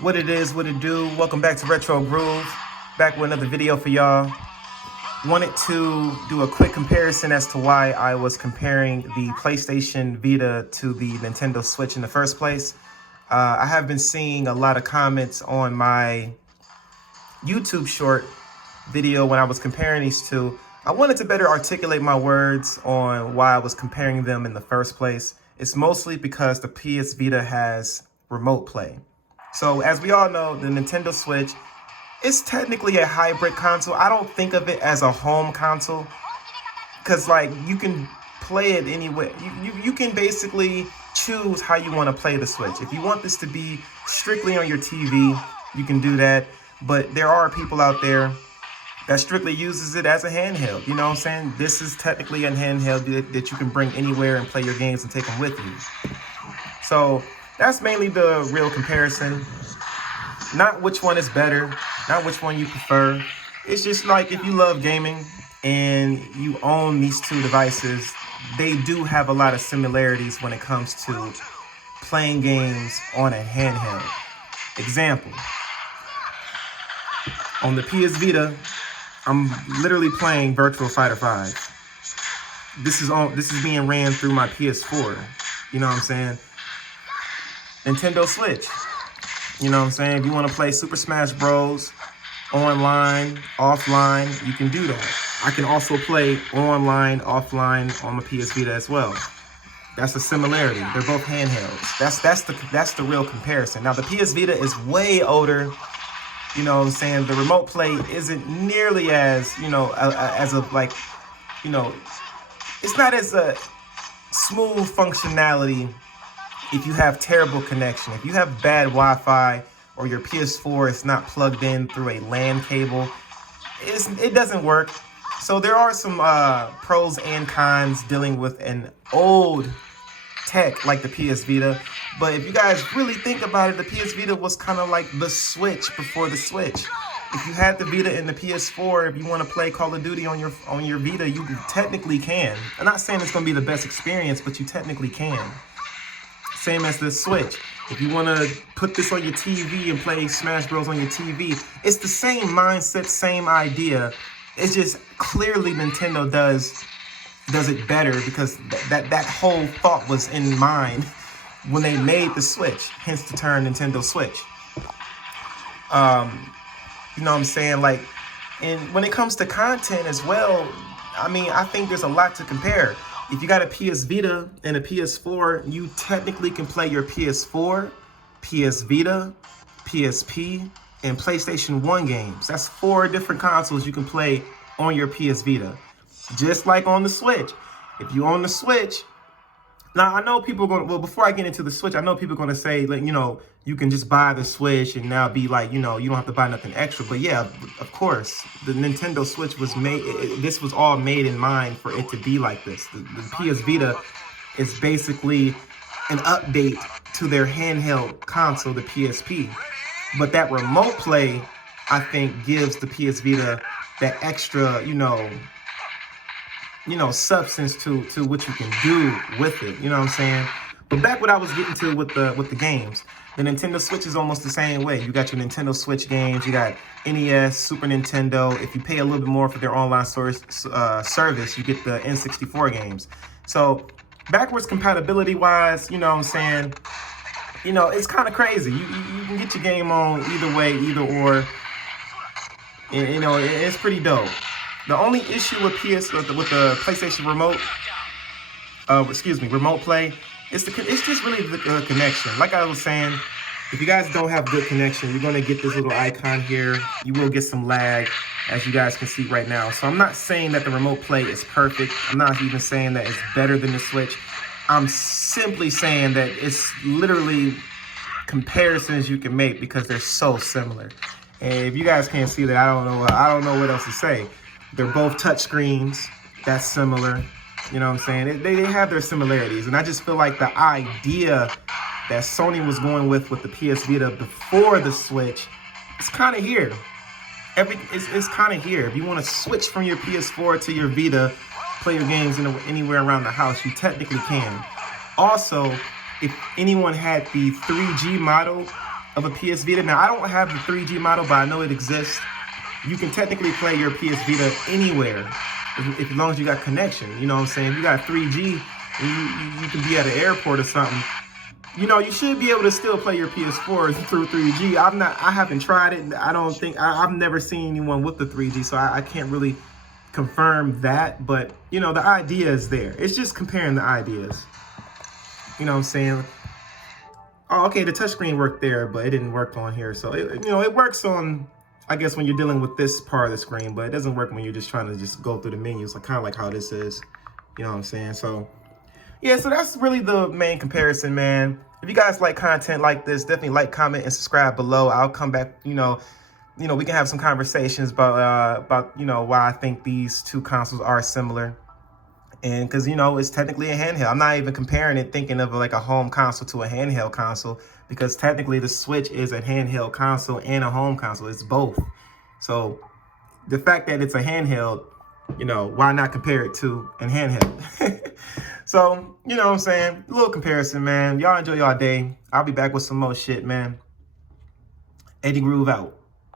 What it is, what it do. Welcome back to Retro Groove. Back with another video for y'all. Wanted to do a quick comparison as to why I was comparing the PlayStation Vita to the Nintendo Switch in the first place. I have been seeing a lot of comments on my YouTube short video when I was comparing these two. I wanted to better articulate my words on why I was comparing them in the first place. It's mostly because the PS Vita has remote play. So as we all know, the Nintendo Switch is technically a hybrid console. I don't think of it as a home console because like you can play it anywhere. You can basically choose how you want to play the Switch. If you want this to be strictly on your TV, you can do that. But there are people out there that strictly uses it as a handheld. You know what I'm saying? This is technically a handheld that you can bring anywhere and play your games and take them with you. So that's mainly the real comparison. Not which one is better, not which one you prefer. It's just like if you love gaming and you own these two devices, they do have a lot of similarities when it comes to playing games on a handheld. Example, on the PS Vita, I'm literally playing Virtua Fighter 5. This is being ran through my PS4. You know what I'm saying? Nintendo Switch. You know what I'm saying? If you want to play Super Smash Bros. Online, offline, you can do that. I can also play online, offline on my PS Vita as well. That's a similarity. They're both handhelds. That's the real comparison. Now the PS Vita is way older. You know what I'm saying? The remote play isn't nearly as, it's not as a smooth functionality if you have terrible connection. If you have bad Wi-Fi or your PS4 is not plugged in through a LAN cable, it doesn't work. So there are some pros and cons dealing with an old tech like the PS Vita. But if you guys really think about it, the PS Vita was kind of like the Switch before the Switch. If you had the Vita and the PS4, if you want to play Call of Duty on your Vita, you technically can. I'm not saying it's going to be the best experience, but you technically can. Same as the Switch. If you want to put this on your TV and play Smash Bros on your TV, it's the same mindset, same idea. It's just clearly Nintendo does it better because that whole thought was in mind when they made the Switch, hence the term Nintendo Switch. You know what I'm saying? Like, and when it comes to content as well, I mean, I think there's a lot to compare. If you got a PS Vita and a PS4, you technically can play your PS4, PS Vita, PSP, and PlayStation 1 games. That's 4 different consoles you can play on your PS Vita. Just like on the Switch. If you own the Switch, now I know people are going to, well, before I get into the Switch, I know people are going to say, like, you can just buy the Switch and now be like, you don't have to buy nothing extra. But yeah, of course, the Nintendo Switch was made, this was all made in mind for it to be like this. The PS Vita is basically an update to their handheld console, the PSP. But that remote play, I think, gives the PS Vita that extra, substance to what you can do with it. You know what I'm saying? But back what I was getting to with the games. The Nintendo Switch is almost the same way. You got your Nintendo Switch games. You got NES, Super Nintendo. If you pay a little bit more for their online service, you get the N64 games. So backwards compatibility wise, you know what I'm saying? It's kind of crazy. You can get your game on either way, either or. And, it's pretty dope. The only issue with the PlayStation remote, remote play, it's just really the connection. Like I was saying, if you guys don't have good connection, you're gonna get this little icon here. You will get some lag, as you guys can see right now. So I'm not saying that the remote play is perfect. I'm not even saying that it's better than the Switch. I'm simply saying that it's literally comparisons you can make because they're so similar. And if you guys can't see that, I don't know what else to say. They're both touchscreens. That's similar. You know what I'm saying? They have their similarities. And I just feel like the idea that Sony was going with the PS Vita before the Switch, it's kind of here. It's kind of here. If you want to switch from your PS4 to your Vita, play your games anywhere around the house, you technically can. Also, if anyone had the 3G model of a PS Vita. Now, I don't have the 3G model, but I know it exists. You can technically play your PS Vita anywhere, as long as you got connection. You know what I'm saying? If you got 3G, and you can be at an airport or something. You know, you should be able to still play your PS4 through 3G. I haven't tried it. I don't think, I've never seen anyone with the 3G, so I can't really confirm that. But, you know, the idea is there. It's just comparing the ideas. You know what I'm saying? Oh, okay, the touchscreen worked there, but it didn't work on here. So, it works on, I guess, when you're dealing with this part of the screen, but it doesn't work when you're just trying to just go through the menus, like kind of like how this is. You know what I'm saying? So, yeah, so that's really the main comparison, man. If you guys like content like this, definitely like, comment, and subscribe below. I'll come back, we can have some conversations about why I think these two consoles are similar. And because, it's technically a handheld. I'm not even comparing it, thinking of like a home console to a handheld console, because technically the Switch is a handheld console and a home console. It's both. So the fact that it's a handheld, why not compare it to a handheld? So, you know what I'm saying? A little comparison, man. Y'all enjoy y'all day. I'll be back with some more shit, man. Eddie Groove out.